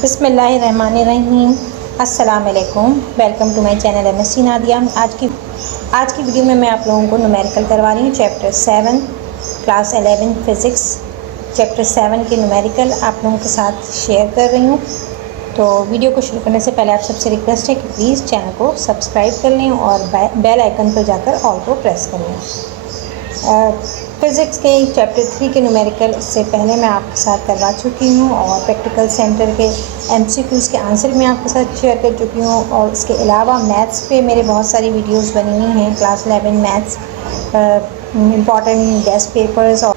बिस्मिल्लाहिर्रहमानिर्रहीम। अस्सलाम वालेकुम। Welcome to my channel MSc Nadia. आज की वीडियो में मैं आप लोगों को न्यूमेरिकल करवा रही हूँ। चैप्टर 7 क्लास 11 फ़िज़िक्स चैप्टर 7 के न्यूमेरिकल आप लोगों के साथ शेयर कर रही हूँ। तो वीडियो को शुरू करने से पहले आप सबसे रिक्वेस्ट है कि प्लीज़ चैनल को सब्सक्राइब कर लें और बेल आइकन पर जाकर ऑल को प्रेस कर लें। फ़िज़िक्स के चैप्टर 3 के न्यूमेरिकल इससे पहले मैं आपके साथ करवा चुकी हूँ और प्रैक्टिकल सेंटर के MCQs के आंसर मैं आपके साथ शेयर कर चुकी हूँ। और इसके अलावा मैथ्स पे मेरे बहुत सारी वीडियोस बनी हुई हैं। Class 11 maths important guest papers और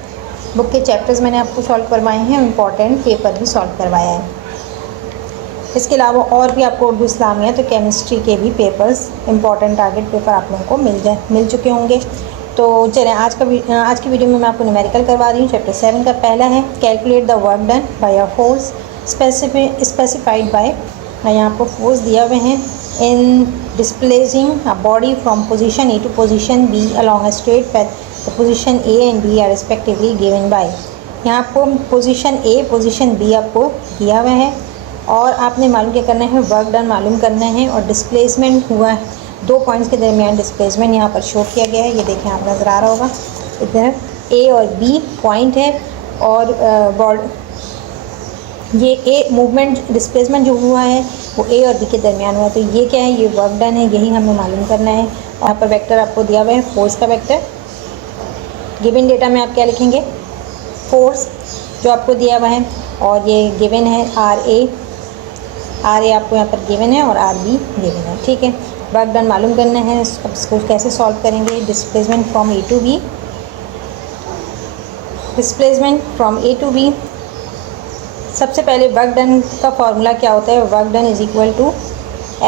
बुक के चैप्टर्स मैंने आपको सॉल्व करवाए हैं। इम्पॉर्टेंट पेपर भी सॉल्व करवाया है। इसके अलावा और भी आपको उर्दू इस्लामिया तो केमिस्ट्री के भी पेपर्स इम्पॉर्टेंट टारगेट पेपर आप लोगों को मिल चुके होंगे। तो चलें आज की वीडियो में मैं आपको न्यूमेरिकल करवा रही हूँ। चैप्टर 7 का पहला है calculate the work done by a force specified by. यहाँ आपको फोर्स दिया हुए हैं in displacing a body from position A to position B along a straight path. The position A and B are respectively given by. यहाँ आपको position A position B आपको दिया हुआ है और आपने मालूम क्या करना है, वर्क डन मालूम करना है। और डिस्प्लेसमेंट हुआ है, 2 पॉइंट्स के दरमियान डिस्प्लेसमेंट यहाँ पर शो किया गया है। ये देखें, आप नज़र आ रहा होगा, इधर A और B पॉइंट है और ये A मूवमेंट डिस्प्लेसमेंट जो हुआ है वो A और B के दरमियान हुआ। तो ये क्या है, ये वर्क डन है, यही हमें मालूम करना है। और यहाँ पर वेक्टर आपको दिया हुआ है, फोर्स का वेक्टर। गिवन डेटा में आप क्या लिखेंगे, फोर्स जो आपको दिया हुआ है और ये गिवन है RA आपको यहाँ पर गिवन है और RB गिवन है। ठीक है, वर्क डन मालूम करना है। अब इसको कैसे सॉल्व करेंगे, displacement from A to B। Displacement from A to B, सबसे पहले वर्क डन का फॉर्मूला क्या होता है, work done is equal to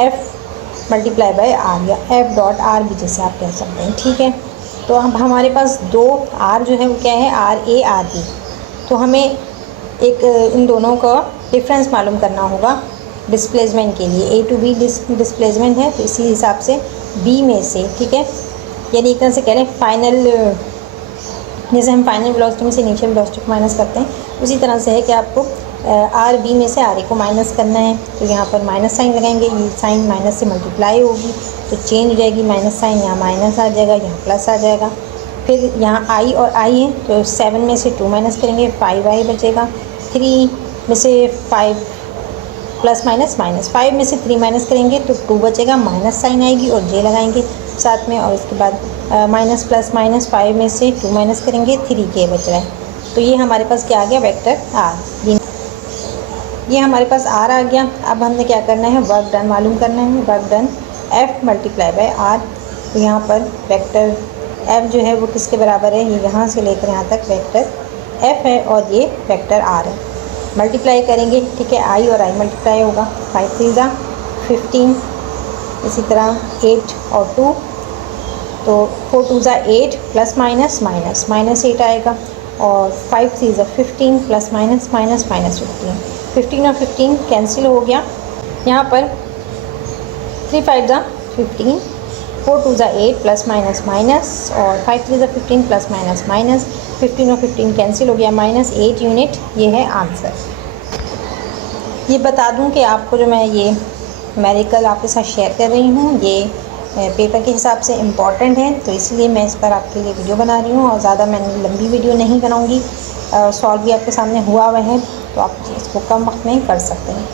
F multiply by R या F डॉट R भी जैसे आप कह सकते हैं। ठीक है, तो अब हमारे पास दो R जो है वो क्या है, RA RB। तो हमें एक इन दोनों का डिफरेंस मालूम करना होगा डिस्प्लेसमेंट के लिए। A टू B डिस्प्लेसमेंट है, तो इसी हिसाब से B में से, ठीक है, यानी एक तरह से कह लें फाइनल, जैसे हम फाइनल वेलोसिटी में से इनिशियल वेलोसिटी को माइनस करते हैं, उसी तरह से है कि आपको RB में से RA को माइनस करना है। तो यहाँ पर माइनस साइन लगाएंगे, ये साइन माइनस से मल्टीप्लाई होगी तो चेंज हो जाएगी, माइनस साइन यहाँ माइनस आ जाएगा, यहाँ प्लस आ जाएगा। फिर यहाँ I और I है, तो 7 में से 2 माइनस करेंगे, 5I बचेगा। 3 में से 5 प्लस माइनस माइनस, 5 में से 3 माइनस करेंगे तो 2 बचेगा, माइनस साइन आएगी और J लगाएंगे साथ में। और उसके बाद माइनस प्लस माइनस, 5 में से 2 माइनस करेंगे, 3K बच रहा है। तो ये हमारे पास क्या आ गया, वेक्टर R। ये हमारे पास R आ गया। अब हमने क्या करना है, वर्क डन मालूम करना है। Work done F multiply by R। तो यहाँ पर वेक्टर F जो है वो किसके बराबर है, ये यहाँ से लेकर यहाँ तक वेक्टर F है और ये वेक्टर R है। मल्टीप्लाई करेंगे, ठीक है, I और I मल्टीप्लाई होगा, 5 3 ज़ा 15, इसी तरह 8 और 2, तो 4 2 ज़ा 8 प्लस माइनस माइनस माइनस 8 आएगा और 5 3 ज़ा 15 प्लस माइनस माइनस माइनस 15 और 15 कैंसिल हो गया। यहाँ पर 3 5 ज़ा 15, 4 2 ज़ा 8 प्लस माइनस माइनस और 5 3 ज़ा 15 प्लस माइनस माइनस, 15 और 15 कैंसिल हो गया, -8 यूनिट। ये है आंसर। ये बता दूं कि आपको जो मैं ये न्यूमेरिकल आपके साथ शेयर कर रही हूँ, ये पेपर के हिसाब से इम्पॉर्टेंट है, तो इसलिए मैं इस पर आपके लिए वीडियो बना रही हूँ। और ज़्यादा मैं लंबी वीडियो नहीं बनाऊँगी, सॉल्व भी आपके सामने हुआ है, तो आप इसको कम वक्त में कर सकते हैं।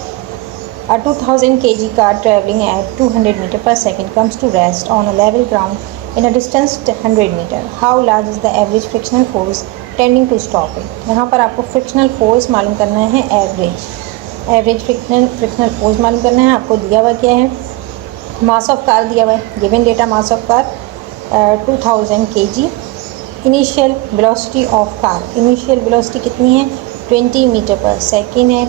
A 2000 kg car traveling at 200 meter per second comes to rest on a level ground in a distance 100 meter. How large is the average frictional force tending to stop it? यहाँ पर आपको फ्रिक्शनल फोर्स मालूम करना है, average frictional force मालूम करना है। आपको दिया हुआ क्या है, मास ऑफ कार दिया हुआ है, given data mass of car 2000 kg। Initial velocity of car, initial velocity कितनी है, 20 मीटर पर सेकेंड है।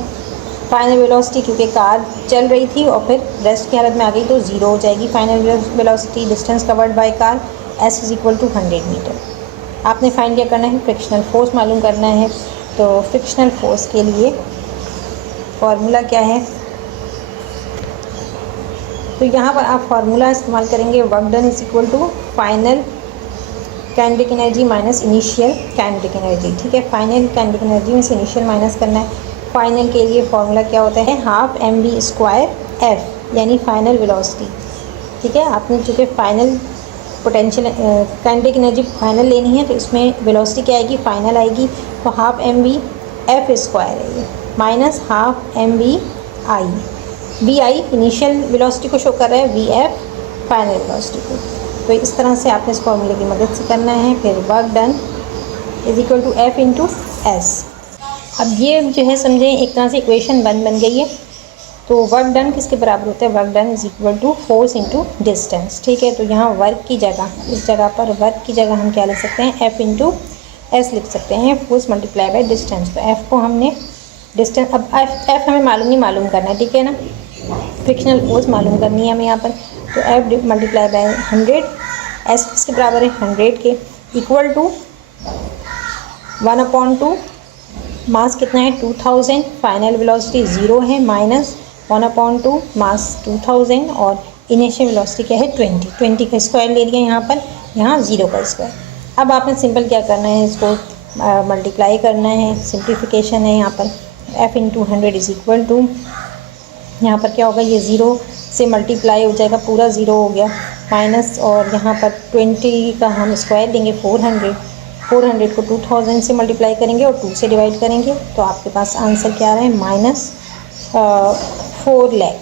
फाइनल वेलोसिटी, क्योंकि कार चल रही थी और फिर रेस्ट की हालत में आ गई तो 0 हो जाएगी। Final velocity distance covered by car S is equal to 100 metre. आपने फाइंड क्या करना है, फ्रिक्शनल फोर्स मालूम करना है। तो फ्रिक्शनल फोर्स के लिए फार्मूला क्या है, तो यहाँ पर आप फार्मूला इस्तेमाल करेंगे, work done is equal to final kinetic energy minus initial kinetic energy. ठीक है, फाइनल काइनेटिक एनर्जी में से इनिशियल माइनस करना है। फाइनल के लिए फॉर्मूला क्या होता है, हाफ mv² एफ यानी फाइनल वेलोसिटी। ठीक है, आपने चूँकि final potential kinetic energy final लेनी है तो इसमें वेलोसिटी क्या आएगी, फाइनल आएगी। तो हाफ mv² है ये, minus half mv/i। vi initial velocity को शो कर रहा है, vf फाइनल वेलोसिटी को। तो इस तरह से आपने इस फॉर्मूले की मदद से करना है। फिर work done is equal to F into S. अब ये जो है समझें एक तरह से इक्वेशन बन गई है। तो वर्क डन किसके बराबर होता है, work done is equal to force into distance. ठीक है, तो यहाँ वर्क की जगह, इस जगह पर वर्क की जगह हम क्या लिख सकते हैं, F इंटू एस लिख सकते हैं, फोर्स मल्टीप्लाई बाय डिस्टेंस। तो F को हमने डिस्टेंस, अब F हमें मालूम करना है, ठीक है ना, फ्रिक्शनल फोर्स मालूम करनी है हमें यहाँ पर। तो F मल्टीप्लाई बाय 100, एस किसके बराबर है, 100 के, इक्वल टू 1/2, मास कितना है 2000, फाइनल वेलोसिटी 0 है, माइनस 1/2 मास 2000 और इनिशियल वेलोसिटी क्या है 20 का स्क्वायर ले लिया यहाँ पर, यहाँ 0 का स्क्वायर। अब आपने सिंपल क्या करना है, इसको मल्टीप्लाई करना है, सिंप्लीफिकेशन है यहाँ पर। F into 100 is equal to, यहाँ पर क्या होगा, ये 0 से मल्टीप्लाई हो जाएगा, पूरा 0 हो गया, माइनस, और यहाँ पर 20 का हम स्क्वायर लेंगे 400 को 2000 से मल्टीप्लाई करेंगे और 2 से डिवाइड करेंगे। तो आपके पास आंसर क्या आ रहा है, माइनस 4 लाख।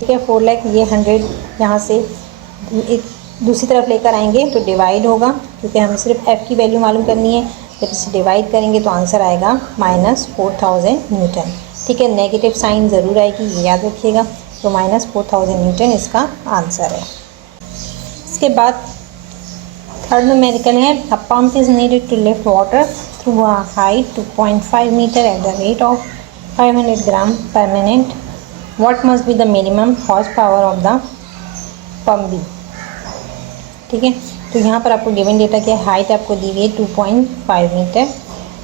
ठीक है, 4 लाख, ये 100 यहाँ से एक दूसरी तरफ लेकर आएंगे तो डिवाइड होगा, क्योंकि हमें सिर्फ F की वैल्यू मालूम करनी है। जब इसे डिवाइड करेंगे तो आंसर आएगा माइनस 4000 न्यूटन। ठीक है, नेगेटिव साइन ज़रूर आएगी, ये याद रखिएगा। तो माइनस 4000 न्यूटन इसका आंसर है। इसके बाद थर्ड न्यूमेरिकल है, a pump is needed to lift water through a height 2.5 metre at the rate of 500 gram per minute. What must be the minimum horse power of the pump be. ठीक है, तो यहाँ पर आपको given data क्या है, height आपको दी हुई है 2.5 metre,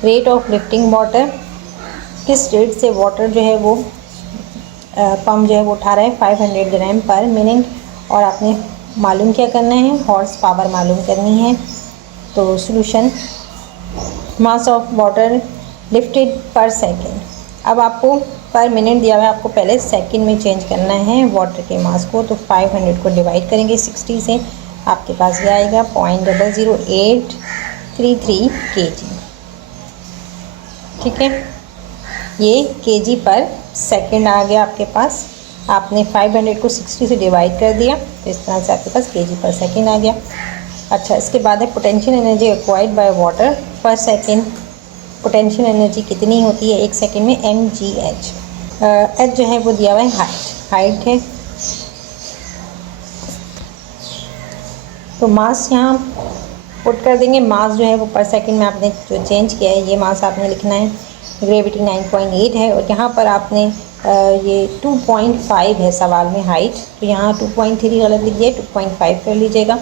rate of lifting water, किस रेट से वाटर जो है वो पंप जो है वो उठा रहा है 500 ग्राम पर मिनट, और आपने मालूम क्या करना है, हॉर्स पावर मालूम करनी है। तो solution, mass of water lifted पर सेकेंड। अब आपको पर मिनट दिया हुआ है, आपको पहले सेकंड में चेंज करना है वाटर के मास को। तो 500 को डिवाइड करेंगे 60 से, आपके पास ये आएगा 0.00833 kg। ठीक है, ये kg पर सेकंड आ गया आपके पास। आपने 500 को 60 से डिवाइड कर दिया, तो इस तरह से आपके पास kg पर सेकंड आ गया। अच्छा, इसके बाद है potential energy acquired by water पर सेकंड। पोटेंशियल एनर्जी कितनी होती है एक सेकंड में, mgh। h जो है वो दिया हुआ है हाइट है। तो मास यहाँ पुट कर देंगे, मास जो है वो पर सेकंड में आपने जो चेंज किया है ये मास आपने लिखना है। ग्रेविटी 9.8 है, और यहाँ पर आपने ये 2.5 है सवाल में हाइट, तो यहाँ 2.3 गलत लिख दिए, 2.5 कर लीजिएगा।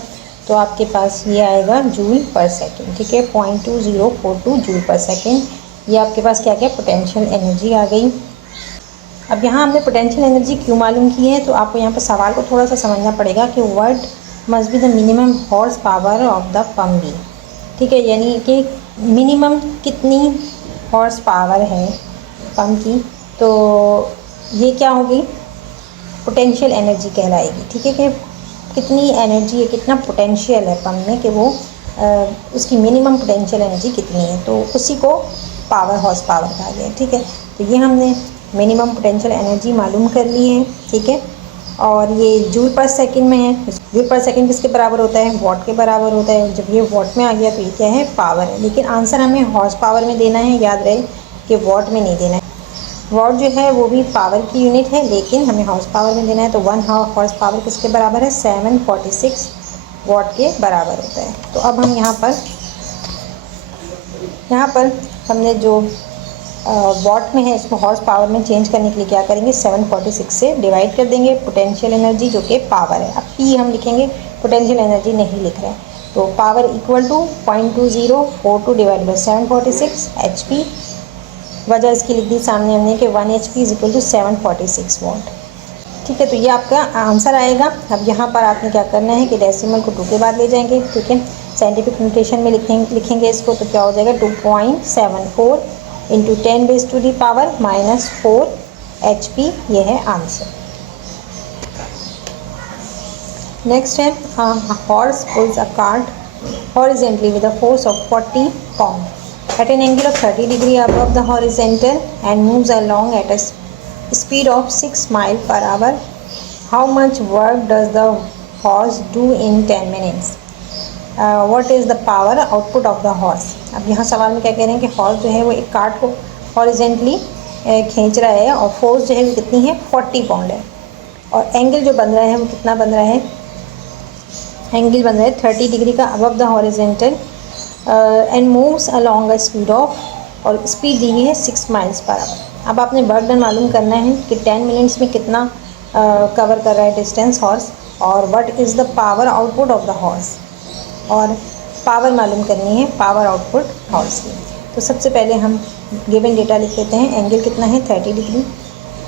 तो आपके पास ये आएगा जूल पर सेकंड। ठीक है, 0.2042 जूल पर सेकंड। ये आपके पास क्या क्या पोटेंशियल एनर्जी आ गई। अब यहाँ हमने पोटेंशियल एनर्जी क्यों मालूम की है, तो आपको यहाँ पर सवाल को थोड़ा सा समझना पड़ेगा कि what must be the minimum horse power of the pump be. ठीक है, यानी कि मिनिमम कितनी हॉर्स पावर है पंप की, तो ये क्या होगी, पोटेंशियल एनर्जी कहलाएगी। ठीक है, कि कितनी एनर्जी है, कितना पोटेंशियल है पंप में, कि वो उसकी मिनिमम पोटेंशियल एनर्जी कितनी है, तो उसी को पावर हॉर्स पावर कहा गया। ठीक है, तो ये हमने मिनिमम पोटेंशियल एनर्जी मालूम कर ली है। ठीक है, और ये जूल पर सेकंड में है। जूल पर सेकंड किसके बराबर होता है, वॉट के बराबर होता है। जब ये वॉट में आ गया तो ये क्या है, पावर है। लेकिन आंसर हमें हॉर्स पावर में देना है, याद रहे कि वॉट में नहीं देना है। वॉट जो है वो भी पावर की यूनिट है, लेकिन हमें हॉर्स पावर में देना है। तो 1 हॉर्स पावर किसके बराबर है, 746 वॉट के बराबर होता है। तो अब हम यहाँ पर हमने जो वॉट में है इसको हॉर्स पावर में चेंज करने के लिए क्या करेंगे, 746 से डिवाइड कर देंगे पोटेंशियल एनर्जी जो कि पावर है। अब P हम लिखेंगे, पोटेंशियल एनर्जी नहीं लिख रहे हैं। तो power equal to 0.2042 divide by 746 HP। वजह इसकी लिख दी सामने हमने कि 1 HP is equal to 746 watt. ठीक है, तो ये आपका आंसर आएगा। अब यहाँ पर आपने क्या करना है कि डेसिमल को 2 के बाद ले जाएंगे। ठीक है, साइंटिफिक नोटेशन में लिखेंगे इसको, तो क्या हो जाएगा 2.74 इंटू 10⁻⁻4 HP, ये है आंसर। नेक्स्ट है horse pools a cart horizontally with a force of 40 pound at an angle of 30 degree above the horizontal and moves along at a speed of 6 miles per hour. How much work does the horse do in 10 minutes? What is the power output of the horse? अब यहाँ सवाल में क्या कह रहे हैं कि horse जो है वो एक कार्ट को हॉरिजेंटली खींच रहा है और फोर्स जो है वो कितनी है 40 पाउंड है, और एंगल जो बन रहा है वो कितना बन रहा है, एंगल बन रहा है 30 डिग्री का above the horizontal and moves along a speed of, और स्पीड दी हुई है 6 माइल्स पर आवर। अब आपने वर्क डन मालूम करना है कि 10 मिनट्स में कितना कवर कर रहा है डिस्टेंस हॉर्स, और what is the power output of the horse, और पावर मालूम करनी है, पावर आउटपुट हॉर्स की। तो सबसे पहले हम गिवन डेटा लिख लेते हैं। एंगल कितना है 30 डिग्री।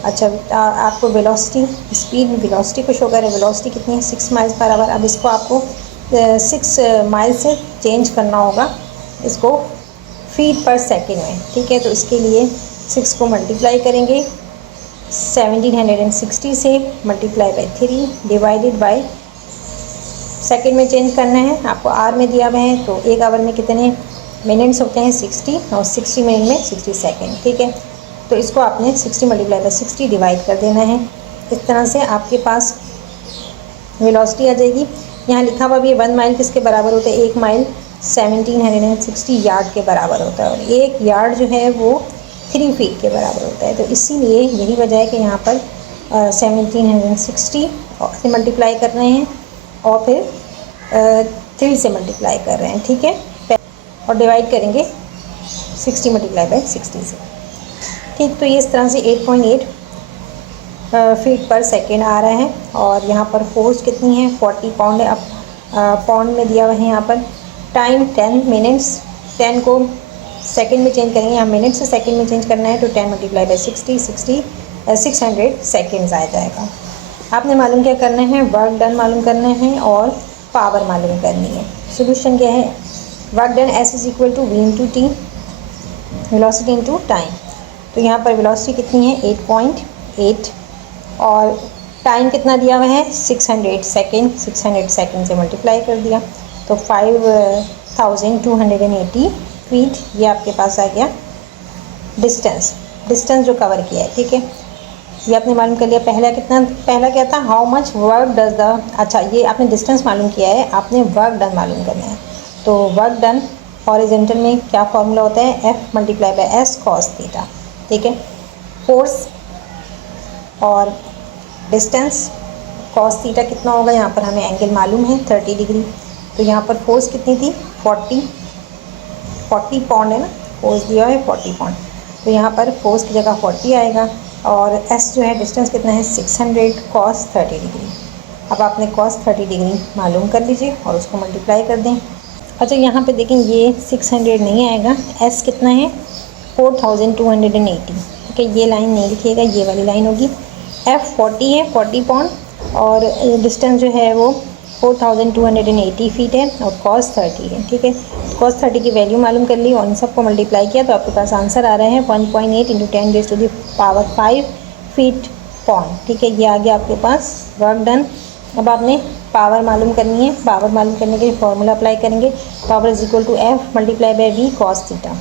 अच्छा, आपको वेलोसिटी, स्पीड वेलोसिटी को शो कर रहा है, वेलोसिटी कितनी है 6 माइल्स पर आवर। अब इसको आपको 6 माइल से चेंज करना होगा इसको फीट पर सेकेंड में, ठीक है। तो इसके लिए 6 को मल्टीप्लाई करेंगे 1760 से, multiply by 3 divided by second में चेंज करना है, आपको आर में दिया हुआ है। तो एक आवर में कितने मिनट्स होते हैं 60, और 60 मिनट में 60 सेकेंड, ठीक है। तो इसको आपने 60 मल्टीप्लाई बाई 60 डिवाइड कर देना है। इस तरह से आपके पास वेलोसिटी आ जाएगी। यहाँ लिखा हुआ भी है 1 माइल किसके बराबर होता है, 1 माइल 1760 यार्ड के बराबर होता है, और 1 यार्ड जो है वो 3 फीट के बराबर होता है। तो इसीलिए यही वजह है कि यहाँ पर 1760 से मल्टीप्लाई कर रहे हैं और फिर 3 से मल्टीप्लाई कर रहे हैं, ठीक है, और डिवाइड करेंगे 60 मल्टीप्लाई बाई 60 से, ठीक। तो ये इस तरह से 8.8 फीट पर सेकेंड आ रहा है, और यहाँ पर फोर्स कितनी है 40 पाउंड है। अब पाउंड में दिया हुआ है यहाँ पर। टाइम 10 मिनट्स, 10 को सेकेंड में चेंज करेंगे, यहाँ मिनट से सेकेंड में चेंज करना है, तो 10 मल्टीप्लाई बाई 60 600 सेकेंड्स आ जाएगा। आपने मालूम क्या करना है, वर्क डन मालूम करना है और पावर मालूम करनी है। सोल्यूशन क्या है, work done S is equal to V into T, velocity into time. तो यहाँ पर वेलोसिटी कितनी है 8.8, और टाइम कितना दिया हुआ है 600 सेकेंड, 600 सेकेंड से मल्टीप्लाई कर दिया तो 5280 फीट, ये आपके पास आ गया डिस्टेंस जो कवर किया है, ठीक है। ये आपने मालूम कर लिया। पहला क्या था, how much work does the, अच्छा ये आपने डिस्टेंस मालूम किया है, आपने वर्क डन मालूम करना है। तो वर्क डन हॉरिजॉन्टल में क्या फॉर्मूला होता है, F multiply by S cos theta, ठीक है। फोर्स और डिस्टेंस cos थीटा कितना होगा, यहाँ पर हमें एंगल मालूम है 30 डिग्री। तो यहाँ पर फोर्स कितनी थी 40 पाउंड है ना, फोर्स दिया है 40 पाउंड, तो यहाँ पर फोर्स की जगह 40 आएगा, और S जो है डिस्टेंस कितना है 600 cos 30 डिग्री। अब आपने cos 30 डिग्री मालूम कर लीजिए और उसको मल्टीप्लाई कर दें। अच्छा यहाँ पे देखें ये 600 नहीं आएगा, S कितना है 4280, ठीक है। ये लाइन नहीं लिखिएगा, ये वाली लाइन होगी। F 40 है, 40 पाउंड, और डिस्टेंस जो है वो 4280 फीट है, और cos 30 है, ठीक है। cos 30 की वैल्यू मालूम कर ली और इन सबको मल्टीप्लाई किया तो आपके पास आंसर आ रहा है 1.8 इंटू 10⁻⁵ फीट पाउंड, ठीक है। ये आ गया आपके पास वर्क डन। अब आपने पावर मालूम करनी है। पावर मालूम करने के लिए फॉर्मूला अप्लाई करेंगे, power is equal to F multiply by V cos theta.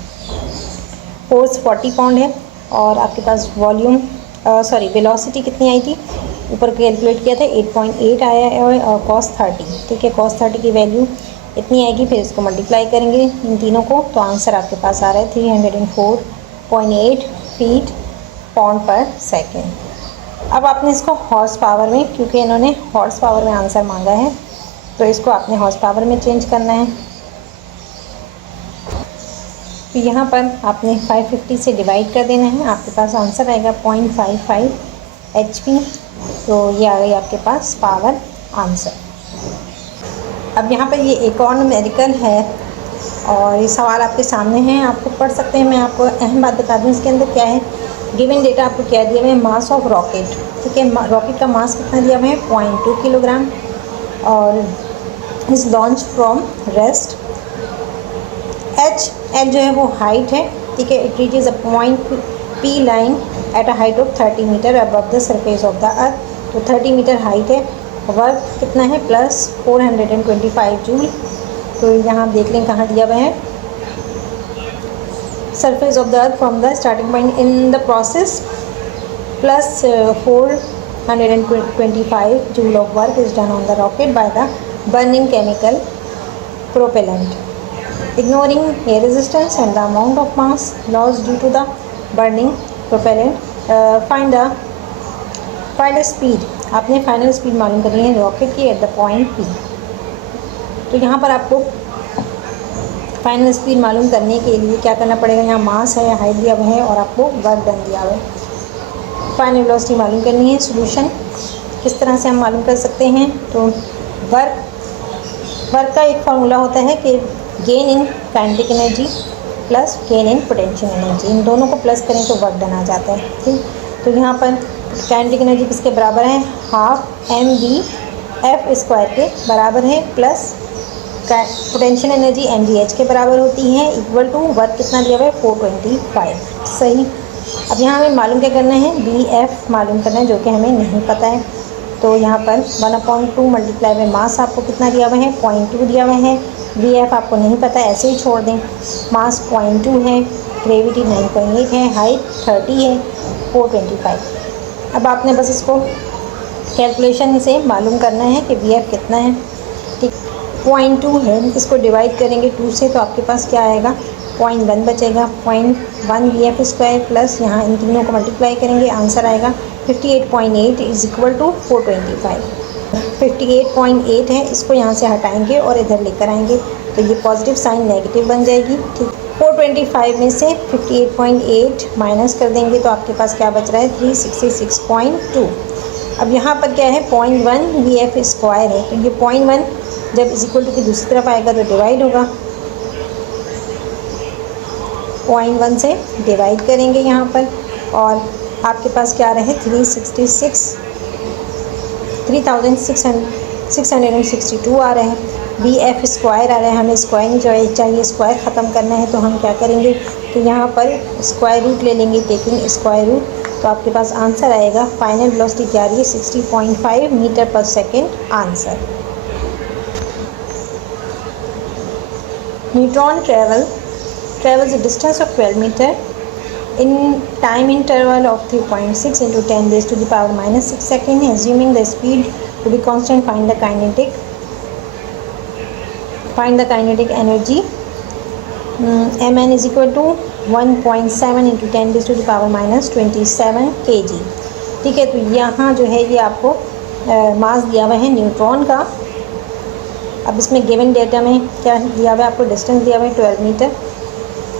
Force 40 pound है, और आपके पास वॉल्यूम वेलोसिटी कितनी आई थी, ऊपर कैलकुलेट किया था 8.8 आया है, और cos 30, ठीक है। cos 30 की वैल्यू इतनी आएगी, फिर इसको मल्टीप्लाई करेंगे इन तीनों को, तो आंसर आपके पास आ रहा है 304.8 फीट पाउंड पर सेकेंड। अब आपने इसको हॉर्स पावर में, क्योंकि इन्होंने हॉर्स पावर में आंसर मांगा है, तो इसको आपने हॉर्स पावर में चेंज करना है। तो यहाँ पर आपने 550 से डिवाइड कर देना है, आपके पास आंसर आएगा 0.55 HP। तो ये आ गई आपके पास पावर आंसर। अब यहाँ पर ये एक और न्यूमेरिकल है, और ये सवाल आपके सामने हैं, आपको पढ़ सकते हैं। मैं आपको अहम बात बता दूँ इसके अंदर क्या है। गिवन डेटा आपको क्या दिया हुआ है, मास ऑफ रॉकेट, ठीक है। रॉकेट का मास कितना दिया हुआ है 0.2 किलोग्राम, और is launch from rest. H जो है वो हाइट है, ठीक है। It reaches a point P line at a height of 30 metre above the surface of the earth. तो 30 मीटर हाइट है, वर्क कितना है प्लस 425 जूल। तो यहाँ देख लें कहाँ दिया हुआ है, surface of the earth from the starting point in the process plus 425 joule of work is done on the rocket by the burning chemical propellant. Ignoring air resistance and the amount of mass lost due to the burning propellant, find the speed. आपने final speed मालूम करनी है rocket की at the point P. तो यहाँ पर आपको final speed मालूम करने के लिए क्या करना पड़ेगा, यहाँ मास है, हाइट दिया हुआ है और आपको वर्क डन दिया हुआ है। फाइनल वेलोसिटी मालूम करनी है। सोल्यूशन किस तरह से हम मालूम कर सकते हैं, तो वर्क का एक फार्मूला होता है कि gain in kinetic energy plus gain in potential energy, इन दोनों को प्लस करें तो वर्क डन आ जाता है। ठीक, तो यहाँ पर काइनेटिक एनर्जी किसके बराबर है, half M B F square के बराबर है, plus potential energy M G H के बराबर होती है, इक्वल टू वर्क कितना दिया हुआ है 425। सही। अब यहाँ हमें मालूम क्या करना है, बी एफ मालूम करना है, जो कि हमें नहीं पता है। तो यहाँ पर 1/2 मल्टीप्लाई बाय मास आपको कितना दिया हुआ है 0.2 दिया हुआ है। बी एफ आपको नहीं पता, ऐसे ही छोड़ दें। मास 0.2 है, ग्रेविटी 9.8 है, हाइट 30 है, 425। अब आपने बस इसको कैलकुलेशन से मालूम करना है कि बी एफ कितना है। ठीक, 0.2 है, इसको डिवाइड करेंगे 2 से तो आपके पास क्या आएगा 0.1 बचेगा। 0.1 बी एफ स्क्वायर प्लस यहाँ इन तीनों को मल्टीप्लाई करेंगे, आंसर आएगा 58.8 इज इक्वल टू 425। 58.8 है, इसको यहाँ से हटाएंगे और इधर लेकर आएंगे तो ये पॉजिटिव साइन नेगेटिव बन जाएगी। ठीक, 425 में से 58.8 माइनस कर देंगे तो आपके पास क्या बच रहा है 366.2। अब यहाँ पर क्या है 0.1 बी एफ स्क्वायर है, तो ये 0.1 जब इज इक्वल टू की दूसरी तरफ आएगा तो डिवाइड होगा, 0.1 से डिवाइड करेंगे यहाँ पर और आपके पास क्या आ रहा है 3662 आ रहे हैं। बी एफ स्क्वायर आ रहा है, हमें स्क्वायर नहीं चाहिए, स्क्वायर ख़त्म करना है। तो हम क्या करेंगे कि यहाँ पर स्क्वायर रूट ले लेंगे, टेकिंग स्क्वायर रूट, तो आपके पास आंसर आएगा। फाइनल वेलोसिटी क्या आ रही है 60.5 metre per second answer. Neutron travels a distance of 12 meter in time interval of 3.6 into 10 raised to the power minus 6 second. Assuming the speed to be constant, find the kinetic energy. Mn is equal to 1.7 into 10 raised to the power minus 27 kg। ठीक है, तो यहाँ जो है ये आपको मास दिया हुआ है न्यूट्रॉन का। अब इसमें गिवन डेटा में क्या दिया हुआ है, आपको डिस्टेंस दिया हुआ है 12 मीटर।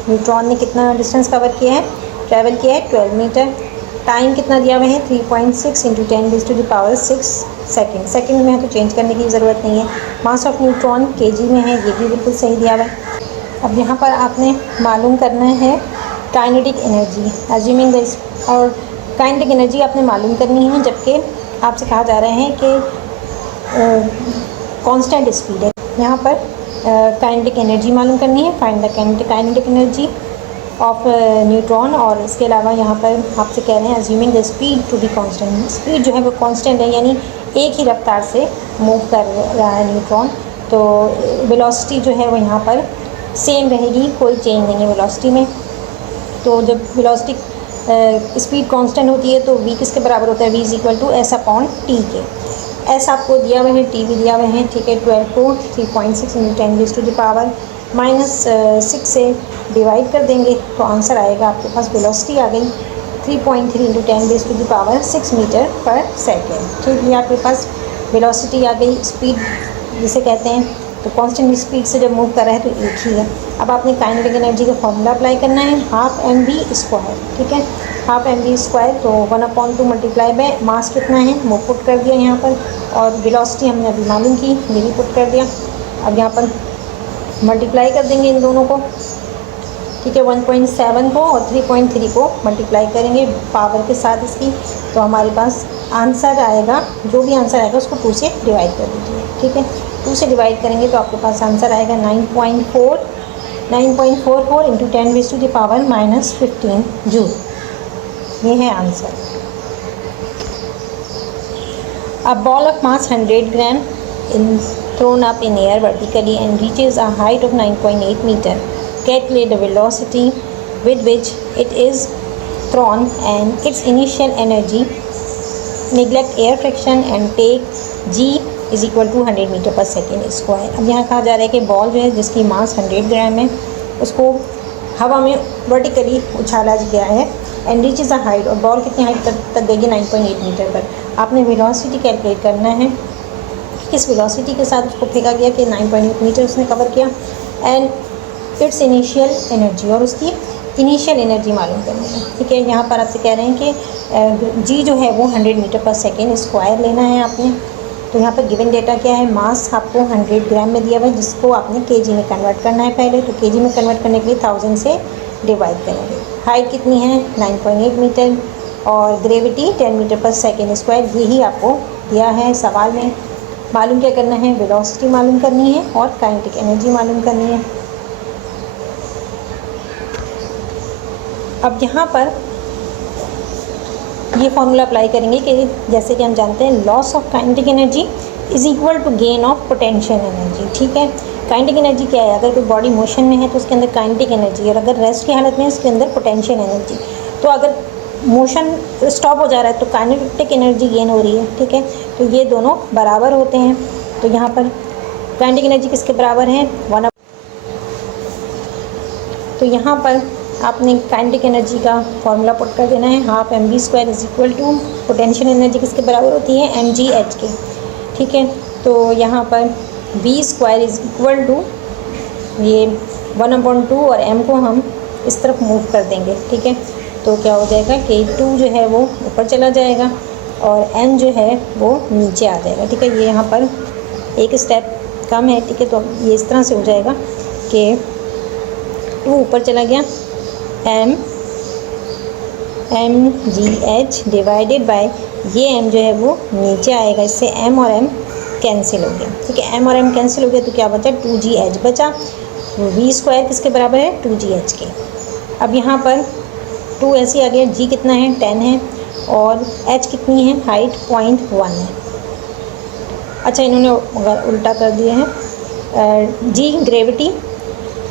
न्यूट्रॉन ने कितना डिस्टेंस कवर किया है, ट्रैवल किया है 12 मीटर। टाइम कितना दिया हुआ है 3.6 into 10 raised to the power 6 second. Second में है तो चेंज करने की ज़रूरत नहीं है। मास ऑफ न्यूट्रॉन केजी में है, ये भी बिल्कुल सही दिया हुआ है। अब यहाँ पर आपने मालूम करना है काइनेटिक एनर्जी, एज्यूमिंग दिस, और काइनेटिक एनर्जी आपने मालूम करनी है जबकि आपसे कहा जा रहा है कि कांस्टेंट स्पीड है। यहाँ पर काइनेटिक एनर्जी मालूम करनी है, find the kinetic energy of neutron. और इसके अलावा यहाँ पर आपसे कह रहे हैं assuming the speed to be constant. Speed जो है वो कांस्टेंट है, यानी एक ही रफ्तार से मूव कर रहा है न्यूट्रॉन। तो वेलोसिटी जो है वो यहाँ पर सेम रहेगी, कोई चेंज नहीं है वेलोसिटी में। तो जब वेलोसिटी स्पीड कांस्टेंट होती है तो v किसके बराबर होता है, v is equal to S upon T के। एस आपको दिया हुआ है, टी भी दिया हुआ है। ठीक है, 12 को 3.6 into 10 raised to the power minus 6 से डिवाइड कर देंगे तो आंसर आएगा आपके पास वेलोसिटी आ गई 3.3 into 10 raised to the power 6 metre per second. ठीक है, आपके पास वेलोसिटी आ गई। स्पीड जिसे कहते हैं तो कांस्टेंट स्पीड से जब मूव कर रहा है तो एक ही है। अब आपने काइनेटिक एनर्जी का फॉर्मूला अप्लाई करना है, हाफ एम बी स्क्वायर। ठीक है, हाफ एम बी स्क्वायर, तो 1/2 मल्टीप्लाई बाय मास कितना है वो पुट कर दिया यहाँ पर, और वेलोसिटी हमने अभी मालूम की, ये भी पुट कर दिया। अब यहाँ पर मल्टीप्लाई कर देंगे इन दोनों को। ठीक है, 1.7 को और 3.3 को मल्टीप्लाई करेंगे पावर के साथ इसकी, तो हमारे पास आंसर आएगा, जो भी आंसर आएगा उसको 2 से डिवाइड कर दीजिए। ठीक है, 2 से डिवाइड करेंगे तो आपके पास आंसर आएगा 9.4 9.44 इंटू 10⁻⁻15 जूल। ये है answer. A ball of mass 100 gram is thrown up in air vertically and reaches a height of 9.8 meter. Calculate the velocity with which it is thrown and its initial energy. Neglect air friction and take G is equal to 100 metre per second square. अब यहाँ कहा जा रहा है कि ball जो है जिसकी मास 100 ग्राम है उसको हवा में वर्टिकली उछाला गया है and reach is a height, और बॉल कितनी हाइट तक गई है 9.8 मीटर पर। आपने वेलोसिटी कैलकुलेट करना है, किस वेलोसिटी के साथ उसको फेंका गया कि 9.8 मीटर उसने कवर किया, एंड इट्स इनिशियल एनर्जी, और उसकी इनिशियल एनर्जी मालूम करनी है। ठीक है, यहाँ पर आपसे कह रहे हैं कि जी जो है वो 100 मीटर पर सेकेंड स्क्वायर लेना है आपने। तो यहाँ पर गिवन डेटा क्या है, मास आपको 100 ग्राम में दिया हुआ है जिसको आपने केजी में कन्वर्ट करना है पहले। तो केजी में कन्वर्ट करने के लिए 1000 से डिवाइड करेंगे। हाइट कितनी है 9.8 मीटर और gravity 10 metre per second square, यही आपको दिया है सवाल में। मालूम क्या करना है, वेलोसिटी मालूम करनी है और काइनेटिक एनर्जी मालूम करनी है। अब यहाँ पर ये फॉर्मूला अप्लाई करेंगे कि जैसे कि हम जानते हैं loss of kinetic energy is equal to gain of potential energy. ठीक है, काइनेटिक एनर्जी क्या है, अगर कोई बॉडी मोशन में है तो उसके अंदर काइनेटिक एनर्जी, और अगर रेस्ट की हालत में है उसके अंदर पोटेंशियल एनर्जी। तो अगर मोशन स्टॉप हो जा रहा है तो काइनेटिक एनर्जी गेन हो रही है। ठीक है, तो ये दोनों बराबर होते हैं। तो यहाँ पर काइनेटिक एनर्जी किसके बराबर है 1। तो यहाँ पर आपने काइनेटिक एनर्जी का फॉर्मूला पुट कर देना है, half mv² is equal to potential energy किसके बराबर होती है mgh के। ठीक है, तो यहाँ पर v² इज इक्वल टू ये 1/2 और m को हम इस तरफ मूव कर देंगे। ठीक है, तो क्या हो जाएगा कि 2 जो है वो ऊपर चला जाएगा और n जो है वो नीचे आ जाएगा। ठीक है, ये यहाँ पर एक स्टेप कम है। ठीक है, तो ये इस तरह से हो जाएगा कि 2 ऊपर चला गया, mgh डिवाइडेड बाय ये m जो है वो नीचे आएगा, इससे m और m कैंसिल हो गया। ठीक है, m और m कैंसिल हो गया तो क्या बचा 2gh बचा। v² किसके बराबर है 2gh के। अब यहाँ पर 2 ऐसे आ गया, g कितना है 10 है और h कितनी है हाइट 0.1 है। अच्छा, इन्होंने उल्टा कर दिया है। g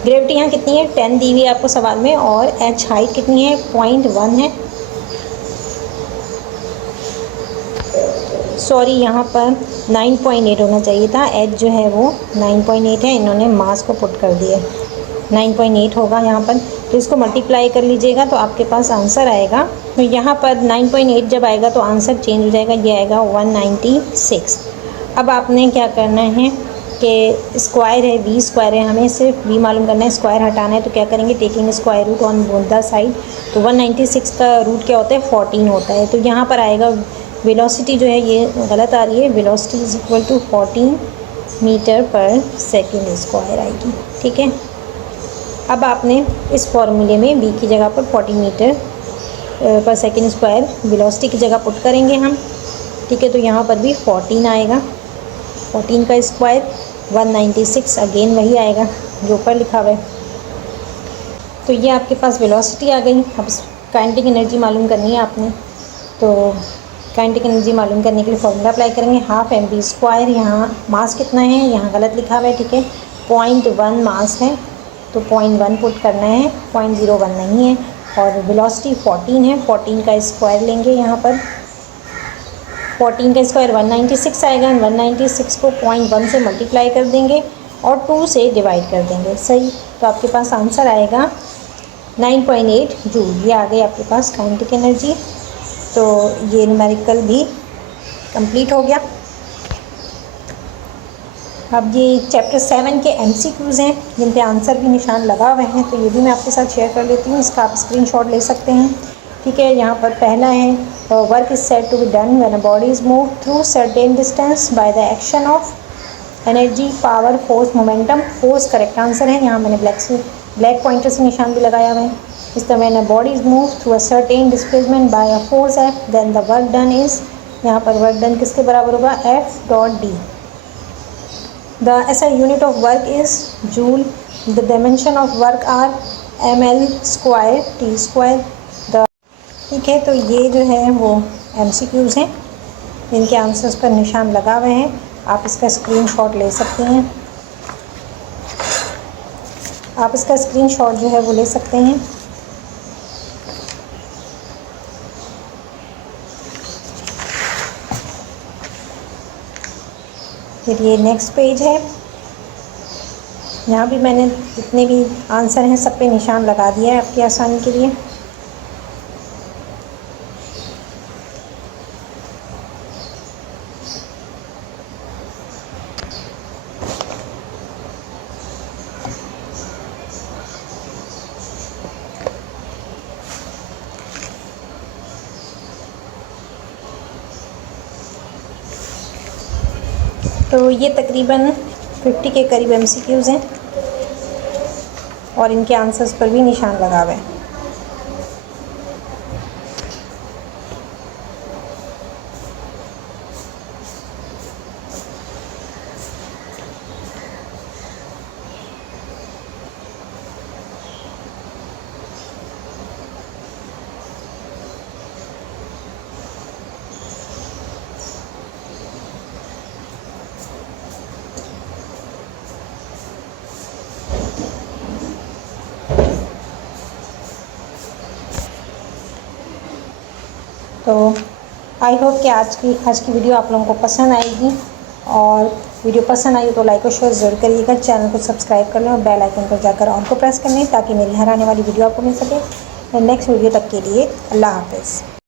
ग्रेविटी यहाँ कितनी है 10 दी हुई है आपको सवाल में, और h हाइट कितनी है 0.1 है। सॉरी, यहाँ पर 9.8 होना चाहिए था, h जो है वो 9.8 है, इन्होंने मास को पुट कर दिया 9.8 होगा यहाँ पर। तो इसको मल्टीप्लाई कर लीजिएगा तो आपके पास आंसर आएगा। तो यहाँ पर 9.8 जब आएगा तो आंसर चेंज हो जाएगा, ये आएगा 196। अब आपने क्या करना है कि स्क्वायर है v² है, हमें सिर्फ v मालूम करना है, स्क्वायर हटाना है। तो क्या करेंगे, taking square root on both the side. तो 196 का रूट क्या होता है 14 होता है। तो यहाँ पर आएगा वेलोसिटी जो है ये गलत आ रही है, velocity is equal to 14 metre per second square आएगी। ठीक है, अब आपने इस फॉर्मूले में v की जगह पर 14 metre per second square velocity की जगह पुट करेंगे हम। ठीक है, तो यहाँ पर भी 14 आएगा, 14 का स्क्वायर 196, अगेन वही आएगा जो ऊपर लिखा हुआ है। तो ये आपके पास वेलोसिटी आ गई। अब काइनेटिक एनर्जी मालूम करनी है आपने। तो काइनेटिक एनर्जी मालूम करने के लिए फॉर्मूला अप्लाई करेंगे, हाफ mv²। यहाँ मास कितना है, यहाँ गलत लिखा हुआ है। ठीक है, 0.1 मास है तो 0.1 पुट करना है, 0.01 नहीं है। और वेलोसिटी 14 है, 14 का स्क्वायर लेंगे, यहाँ पर 14 का स्क्वायर 196 आएगा। 196 को 0.1 से मल्टीप्लाई कर देंगे और 2 से डिवाइड कर देंगे। सही, तो आपके पास आंसर आएगा 9.8 जूल। ये आ गई आपके पास काइनेटिक एनर्जी। तो ये न्यूमेरिकल भी कंप्लीट हो गया। अब ये चैप्टर 7 के MCQs हैं जिन पे आंसर भी निशान लगा हुए हैं, तो ये भी मैं आपके साथ शेयर कर लेती हूँ। इसका आप स्क्रीनशॉट ले सकते हैं। ठीक है, यहाँ पर पहला है work is said to be done when a body is move through certain distance by the action of energy, power, force, momentum. Force correct answer है, यहाँ मैंने ब्लैक पॉइंटर से निशान भी लगाया हुआ है। इस तरह when a body is move through a certain displacement by a force F, then the work done is, यहाँ पर वर्क डन किसके बराबर होगा F.D। The SI unit of work is joule the dimension of work are ml square t square. The ठीक है, तो ये जो है वो MCQs हैं, इनके आंसर्स पर निशान लगा हुए हैं, आप इसका स्क्रीनशॉट ले सकते हैं। आप इसका स्क्रीनशॉट जो है वो ले सकते हैं। फिर ये नेक्स्ट पेज है, यहाँ भी मैंने जितने भी आंसर हैं सब पे निशान लगा दिया है आपकी आसानी के लिए। तो ये तकरीबन 50 के करीब MCQs हैं और इनके आंसर्स पर भी निशान लगा हुए हैं। तो आई होप कि आज की वीडियो आप लोगों को पसंद आएगी, और वीडियो पसंद आई तो लाइक और शेयर ज़रूर करिएगा। चैनल को सब्सक्राइब कर लें और बेल आइकन पर जाकर ऑल को प्रेस कर लें ताकि मेरी हर आने वाली वीडियो आपको मिल सके। नेक्स्ट वीडियो तक के लिए अल्लाह हाफ़िज़।